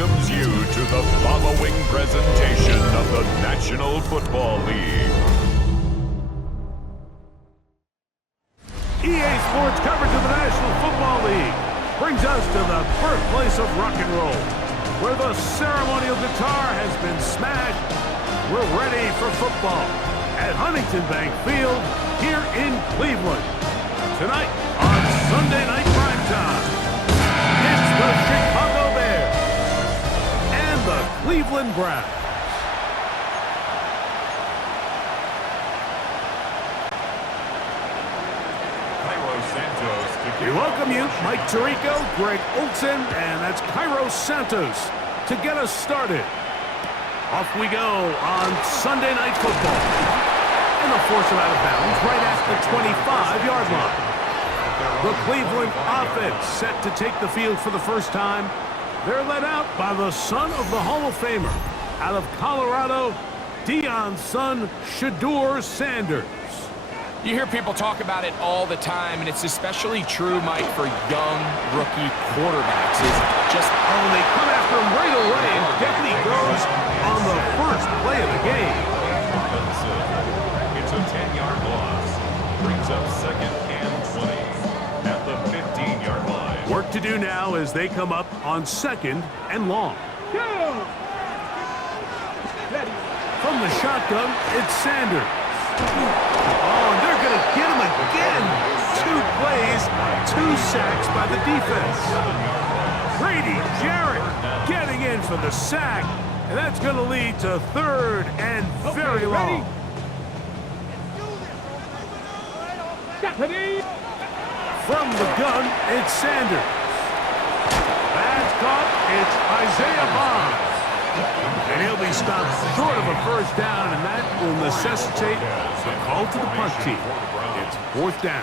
welcomes you to the following presentation of the National Football League. EA Sports coverage of the National Football League brings us to the birthplace of rock and roll, where the ceremonial guitar has been smashed. We're ready for football at Huntington Bank Field here in Cleveland. Tonight on Sunday Night Primetime, it's the Chicago Bears and the Cleveland Browns. We welcome you, Mike Tirico, Greg Olson, and that's Cairo Santos to get us started. Off we go on Sunday Night Football. And they'll force him out of bounds right at the 25-yard line. The Cleveland offense set to take the field for the first time. They're led out by the son of the Hall of Famer out of Colorado, Deion's son, Shedeur Sanders. You hear people talk about it all the time, and it's especially true, Mike, for young rookie quarterbacks. It's just, they come after him right away, and down he goes on the first play of the game. It's a 10-yard loss. Brings up second and 20 at the 15-yard line. Work to do now as they come up on second and long. From the shotgun, it's Sanders. Oh, and they're going to get him again. 2 plays, 2 sacks by the defense. Grady Jarrett getting in for the sack, and that's going to lead to third and very long. From the gun, it's Sanders. That's caught. It's Isaiah Bonds. And he'll be stopped short of a first down, and that will necessitate a call to the punt team. It's 4th down.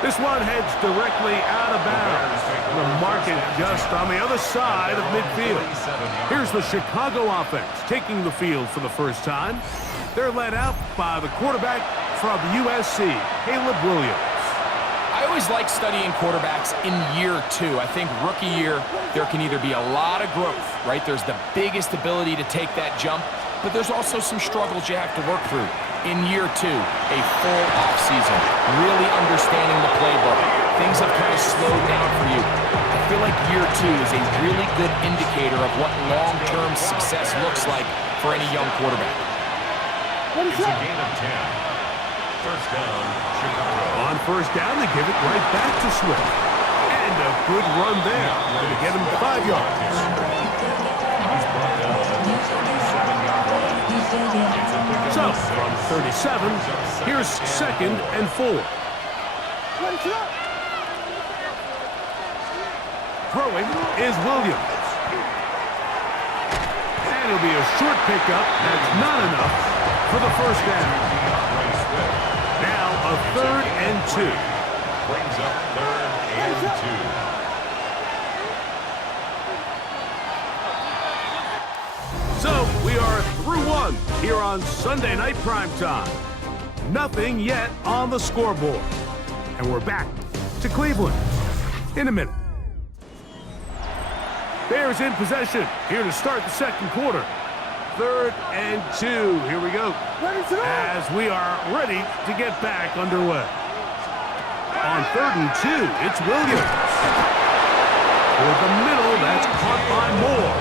This one heads directly out of bounds. The market just on the other side of midfield. Here's the Chicago offense taking the field for the first time. They're led out by the quarterback from USC, Caleb Williams. I always like studying quarterbacks in year 2. I think rookie year, there can either be a lot of growth, right? There's the biggest ability to take that jump, but there's also some struggles you have to work through. In year 2, a full offseason, really understanding the playbook. Things have kind of slowed down for you. I feel like year 2 is a really good indicator of what long-term success looks like for any young quarterback. It's a gain of 10. First down, Chicago. On first down, they give it right back to Swift. And a good run there to get him 5 yards. He's brought down at the 37-yard line. So, from 37, here's second and 4. Throwing is Williams. And it'll be a short pickup. That's not enough for the first down. Now a 3rd and 2. Brings up 3rd and 2. So we are through 1 here on Sunday Night Primetime. Nothing yet on the scoreboard. And we're back to Cleveland in a minute. Bears in possession here to start the second quarter. 3rd and 2. Here we go. As we are ready to get back underway. On 3rd and 2, it's Williams. Toward the middle, that's caught by Moore.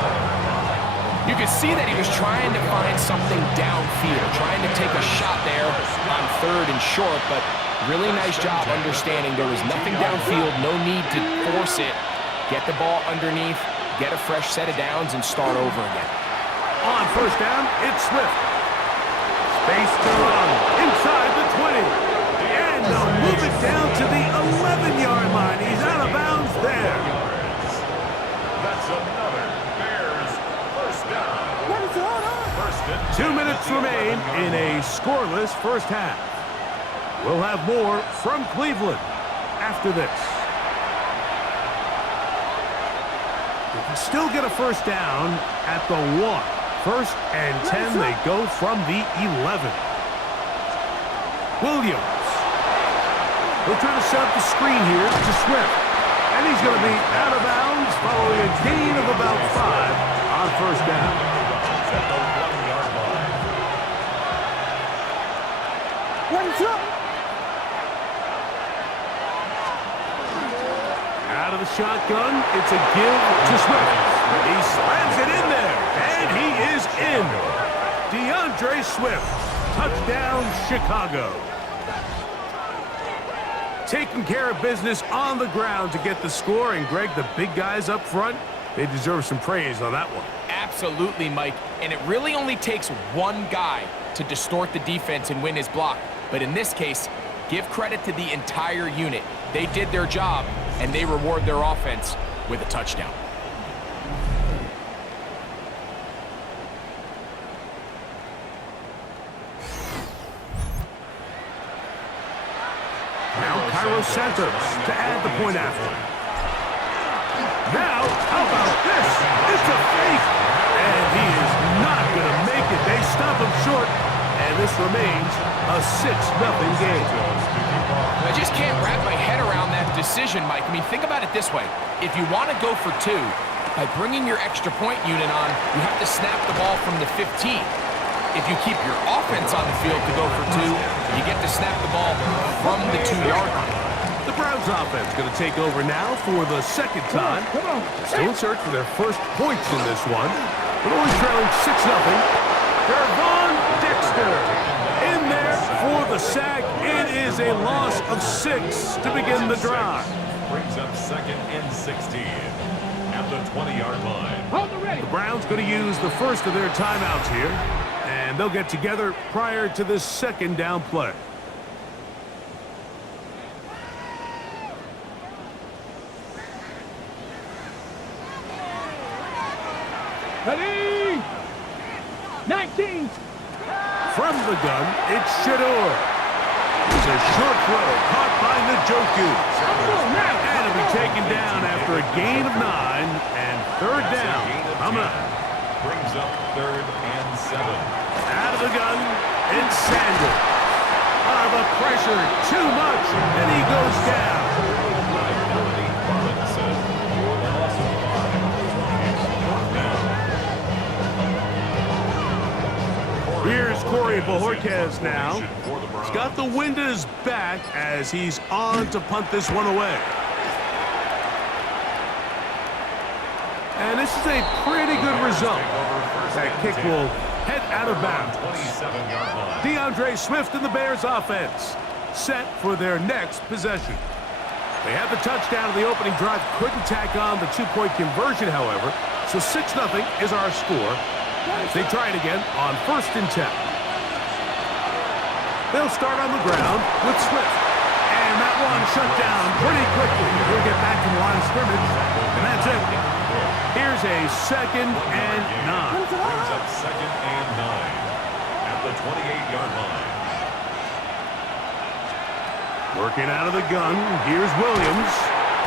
You can see that he was trying to find something downfield, trying to take a shot there on 3rd and short, but really nice job understanding there was nothing downfield, no need to force it. Get the ball underneath, get a fresh set of downs, and start over again. On first down, it's Swift. Space to run inside the 20. And they'll move it down to the 11-yard line. He's out of bounds there. That's another Bears first down. First and 2 minutes remain in a scoreless first half. We'll have more from Cleveland after this. They can still get a first down at the 1. 1st and 10, they go from the 11. Williams. He'll try to set up the screen here to Swift. And he's going to be out of bounds following a gain of about 5 on first down. At the 1-yard line. Out of the shotgun, it's a give to Swift. He slams it in there, and he is in. DeAndre Swift, touchdown Chicago. Taking care of business on the ground to get the score, and Greg, the big guys up front, they deserve some praise on that one. Absolutely, Mike. And it really only takes one guy to distort the defense and win his block. But in this case, give credit to the entire unit. They did their job, and they reward their offense with a touchdown. Now Cairo Santos to add the point after. Now, how about this? It's a fake. And he is not going to make it. They stop him short. And this remains a 6-0 game. I just can't wrap my head around that decision, Mike. I mean, think about it this way. If you want to go for 2, by bringing your extra point unit on, you have to snap the ball from the 15. If you keep your offense on the field to go for 2, you get to snap the ball from the 2-yard line. The Browns offense going to take over now for the second time. Still in search for their first points in this one, but only trailing 6-0. Gervon Dexter in there for the sack. It is a loss of 6 to begin the drive. Brings up 2nd and 16 at the 20-yard line. The Browns going to use the first of their timeouts here, and they'll get together prior to this second down play. Ready? 19. From the gun, it's Shador. It's a short throw caught by Njoku. And it'll be taken down after a gain of 9 and third down. Coming up. Brings up 3rd and 7. Out of the gun, it's Sanders. The pressure, too much, and he goes down. Here's Corey Bojorquez now. He's got the wind at his back as he's on to punt this one away. And this is a pretty good result. That kick will head out of bounds. DeAndre Swift and the Bears offense set for their next possession. They had the touchdown in the opening drive, couldn't tack on the 2-point conversion, however. So 6-0 is our score. They try it again on 1st and 10. They'll start on the ground with Swift. And that one shut down pretty quickly. He'll get back to the line of scrimmage, and that's it. Here's a 2nd and 9. Brings up 2nd and 9 at the 28-yard line. Working out of the gun, here's Williams.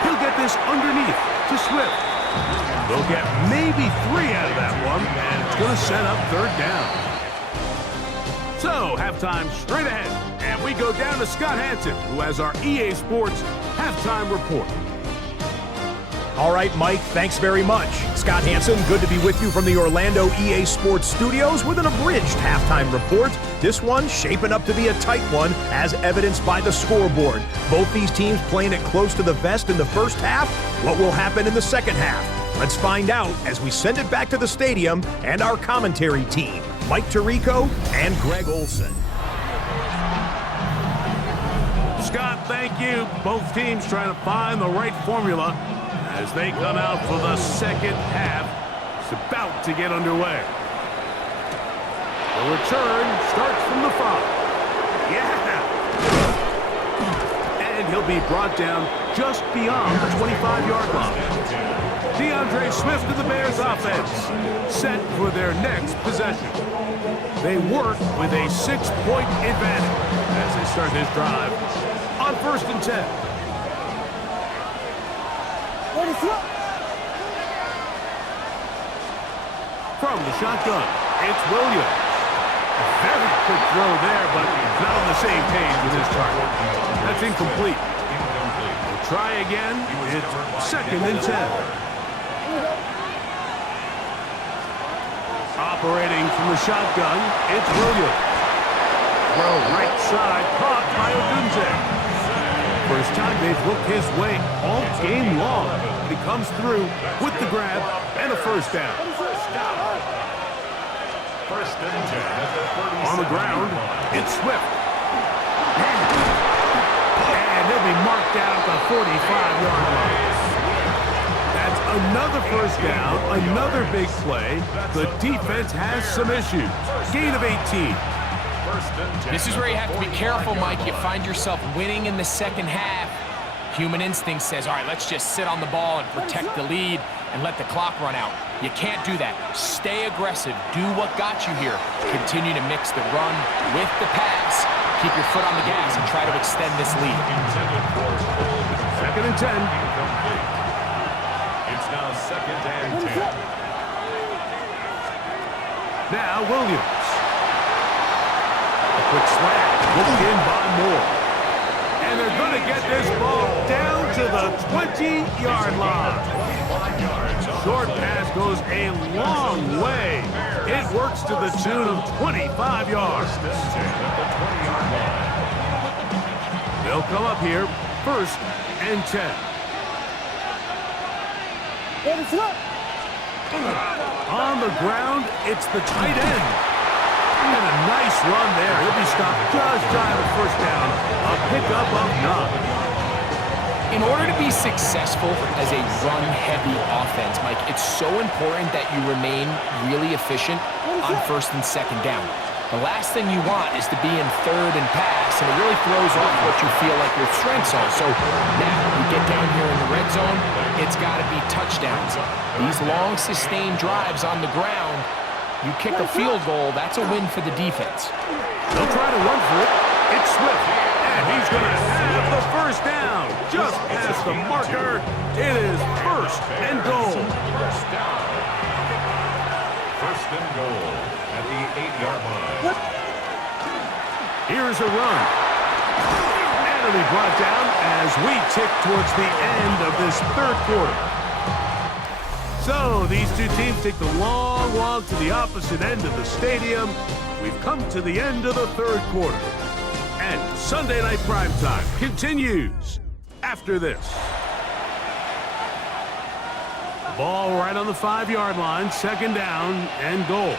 He'll get this underneath to Swift. They'll get maybe 3 out of that one, and it's going to set up 3rd down. So, halftime straight ahead, and we go down to Scott Hansen, who has our EA Sports halftime report. All right, Mike, thanks very much. Scott Hansen, good to be with you from the Orlando EA Sports studios with an abridged halftime report. This one shaping up to be a tight one, as evidenced by the scoreboard. Both these teams playing it close to the vest in the first half. What will happen in the second half? Let's find out as we send it back to the stadium and our commentary team, Mike Tirico and Greg Olson. Scott, thank you. Both teams trying to find the right formula as they come out for the second half. It's about to get underway. The return starts from the 5. Yeah! And he'll be brought down just beyond the 25-yard line. DeAndre Swift and the Bears offense set for their next possession. They work with a 6-point advantage as they start this drive on 1st and 10. From the shotgun, it's Williams. A very quick throw there, but not on the same page with his target. That's incomplete. try again. It's 2nd and 10. Operating from the shotgun, it's Williams. Throw right side, caught by Odunze. First time they've looked his way all game long. He comes through with the grab and a first down. First and 10 at the 37. On the ground, it's Swift. And he'll be marked out at the 45-yard line. That's another first down, another big play. The defense has some issues. Gain of 18. This is where you have to be careful, Mike. You find yourself winning in the second half. Human instinct says, all right, let's just sit on the ball and protect the lead and let the clock run out. You can't do that. Stay aggressive. Do what got you here. Continue to mix the run with the pass. Keep your foot on the gas and try to extend this lead. 2nd and 10. It's now 2nd and 10. Now Williams. A quick slant. Looked in by Moore. And they're going to get this ball down to the 20-yard line. Short pass goes a long way. It works to the tune of 25 yards. They'll come up here, 1st and 10. On the ground, it's the tight end. And a nice run there. He'll be stopped just shy of the first down. A pickup of 9. In order to be successful as a run-heavy offense, Mike, it's so important that you remain really efficient on 1st and 2nd down. The last thing you want is to be in 3rd and pass, and it really throws off what you feel like your strengths are. So now you get down here in the red zone, it's got to be touchdowns. These long, sustained drives on the ground, you kick a field goal, that's a win for the defense. They'll try to run for it. It's Swift. And he's going to have the first down. Just past the marker. It is 1st and goal. First and goal at the 8-yard line. Here's a run. And it'll be brought down as we tick towards the end of this 3rd quarter. So these two teams take the long walk to the opposite end of the stadium. We've come to the end of the 3rd quarter. And Sunday Night Primetime continues after this. Ball right on the 5-yard line, 2nd down and goal.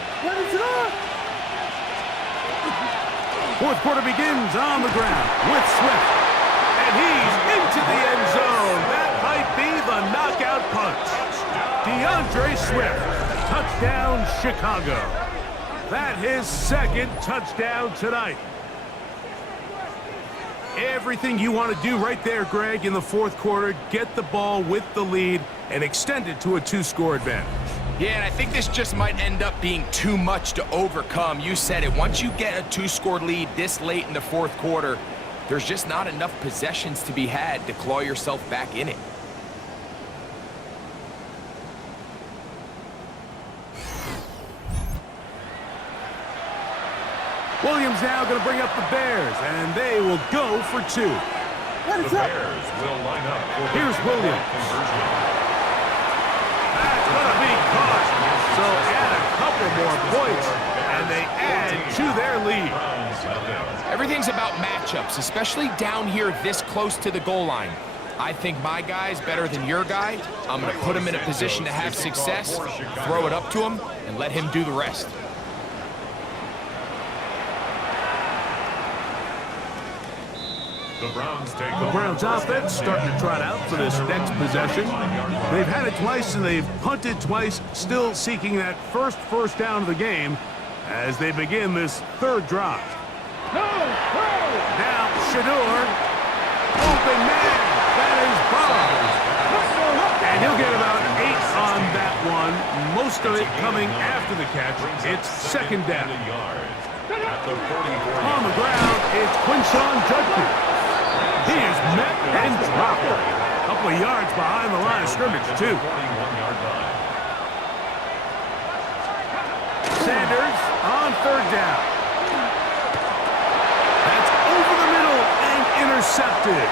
4th quarter begins on the ground with Swift. And he's into the end zone. That might be the knockout punch. DeAndre Swift, touchdown Chicago. That his 2nd touchdown tonight. Everything you want to do right there, Greg, in the 4th quarter, get the ball with the lead and extend it to a 2-score advantage. Yeah, and I think this just might end up being too much to overcome. You said it. Once you get a 2-score lead this late in the 4th quarter, there's just not enough possessions to be had to claw yourself back in it. Williams now going to bring up the Bears, and they will go for 2. The Bears will line up for the Here's Williams. conversion. That's going to be caught. So add a couple more points, and they add to their lead. Everything's about matchups, especially down here this close to the goal line. I think my guy's better than your guy. I'm going to put him in a position to have success, throw it up to him, and let him do the rest. The The Browns offense starting to trot out for this next possession. They've had it twice and they've punted twice, still seeking that first down of the game as they begin this 3rd drive. Now Shador, open man, that is Bob. And he'll get about 8 on that one, most of it coming after the catch. It's 2nd down. On the ground, it's Quinshawn Judkins. He is met and dropped. A couple of yards behind the line of scrimmage, too. Sanders on 3rd down. That's over the middle and intercepted.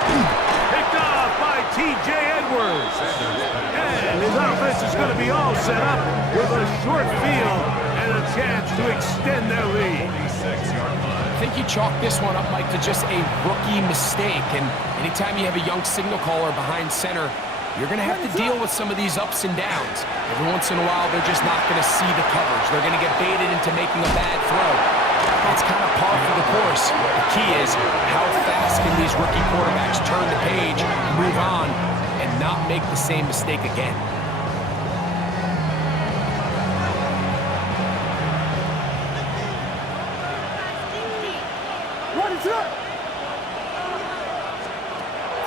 Picked off by T.J. Edwards. And his offense is going to be all set up with a short field and a chance to extend their lead. I think you chalk this one up, Mike, to just a rookie mistake. And anytime you have a young signal caller behind center, you're going to have to deal with some of these ups and downs. Every once in a while, they're just not going to see the coverage. They're going to get baited into making a bad throw. That's kind of par for the course. The key is how fast can these rookie quarterbacks turn the page, move on, and not make the same mistake again.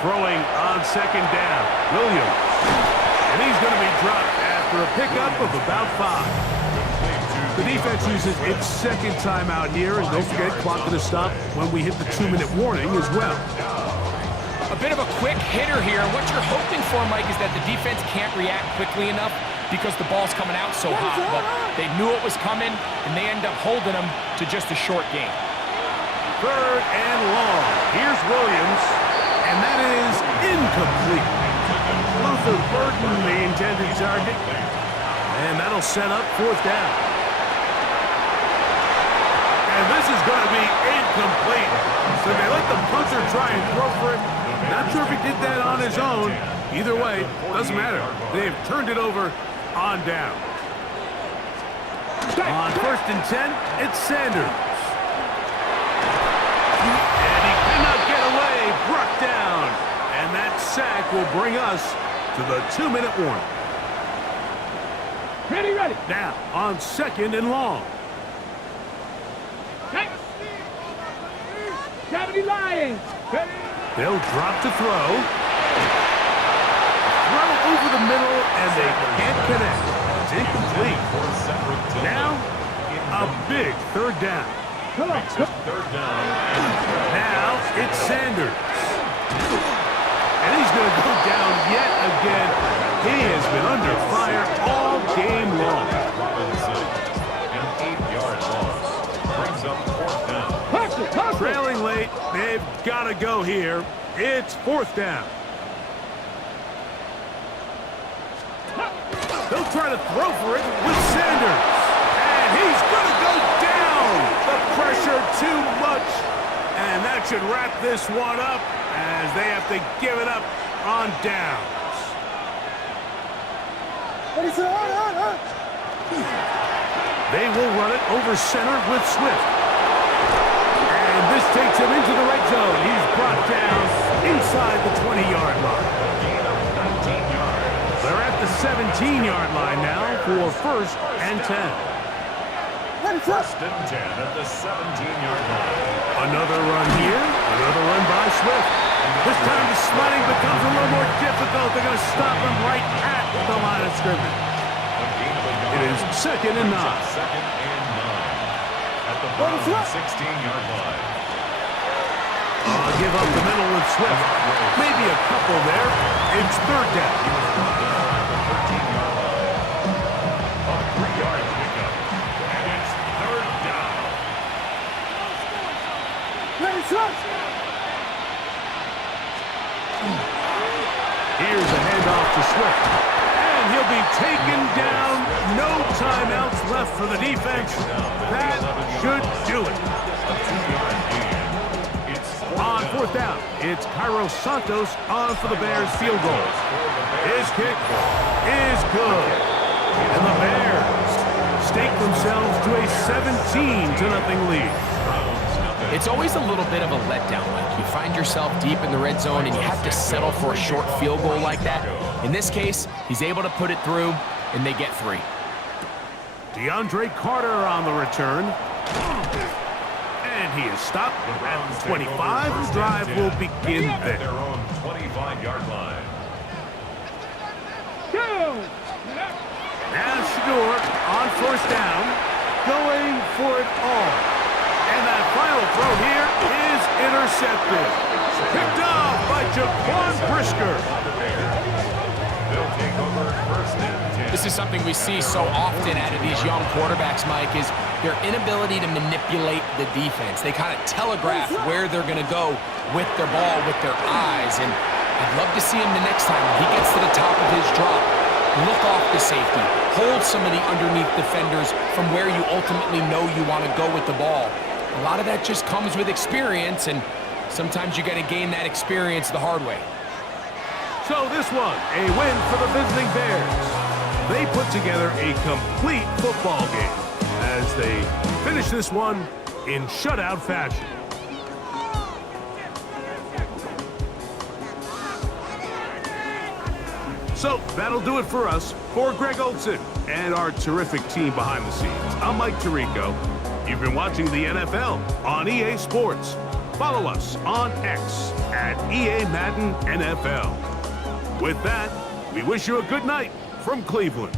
Throwing on second down, Williams. And he's going to be dropped after a pickup of about 5. The defense uses its second timeout here, and don't forget, clock going to stop when we hit the 2-minute warning as well. A bit of a quick hitter here. What you're hoping for, Mike, is that the defense can't react quickly enough because the ball's coming out so hot. But they knew it was coming, and they end up holding them to just a short gain. 3rd and long. Here's Williams, and that is incomplete. Luther Burden, the intended target, and that'll set up 4th down. And this is going to be incomplete. So they let the punter try and throw for it. Not sure if he did that on his own. Either way, doesn't matter. They've turned it over on down. On 1st and 10, it's Sanders. And he cannot get away. Brought down. And that sack will bring us to the 2-minute warning. Ready. Now, on 2nd and long. Okay. Gravity Lions. Ready. They'll drop to throw. Throw over the middle, and they can't connect. It's incomplete. Now, a big 3rd down. Come on. Now, it's Sanders. And he's going to go down yet again. He has been under fire all game long. An 8-yard loss. Brings up 4th down. Trailing late, they've got to go here. It's 4th down. They'll try to throw for it with Sanders. And he's going to go down. The pressure too much. And that should wrap this one up as they have to give it up on downs. They will run it over center with Swift. And this takes him into the red zone. He's brought down inside the 20-yard line. They're at the 17-yard line now for 1st and 10. 1st and 10 at the 17-yard line. Another run here. Another run by Swift. This time the sliding becomes a little more difficult. They're going to stop him right at the line of scrimmage. It is 2nd and 9. 2nd and 9 at the 16-yard line. Give up the middle with Swift. Maybe a couple there. It's 3rd down. A 3-yard pickup. And it's 3rd down. Here's a handoff to Swift. And he'll be taken down. No timeouts left for the defense. That should do it. On 4th down, it's Cairo Santos on for the Bears field goal. His kick is good. And the Bears stake themselves to a 17-0 lead. It's always a little bit of a letdown, Mike. You find yourself deep in the red zone and you have to settle for a short field goal like that. In this case, he's able to put it through, and they get 3. DeAndre Carter on the return. And he is stopped at the 25. The drive will begin there. Their own 25-yard line. Now Shador on 1st down, going for it all. And that final throw here is intercepted. Picked off by Jaquan Brisker. They'll take over 1st and 10. This is something we see so often out of these young quarterbacks, Mike, is their inability to manipulate the defense. They kind of telegraph where they're going to go with their ball, with their eyes. And I'd love to see him the next time when he gets to the top of his drop. Look off the safety. Hold some of the underneath defenders from where you ultimately know you want to go with the ball. A lot of that just comes with experience, and sometimes you got to gain that experience the hard way. So this one, a win for the visiting Bears. They put together a complete football game as they finish this one in shutout fashion. So that'll do it for us. For Greg Olson and our terrific team behind the scenes, I'm Mike Tirico. You've been watching the NFL on EA Sports. Follow us on X at EA Madden NFL. With that, we wish you a good night from Cleveland.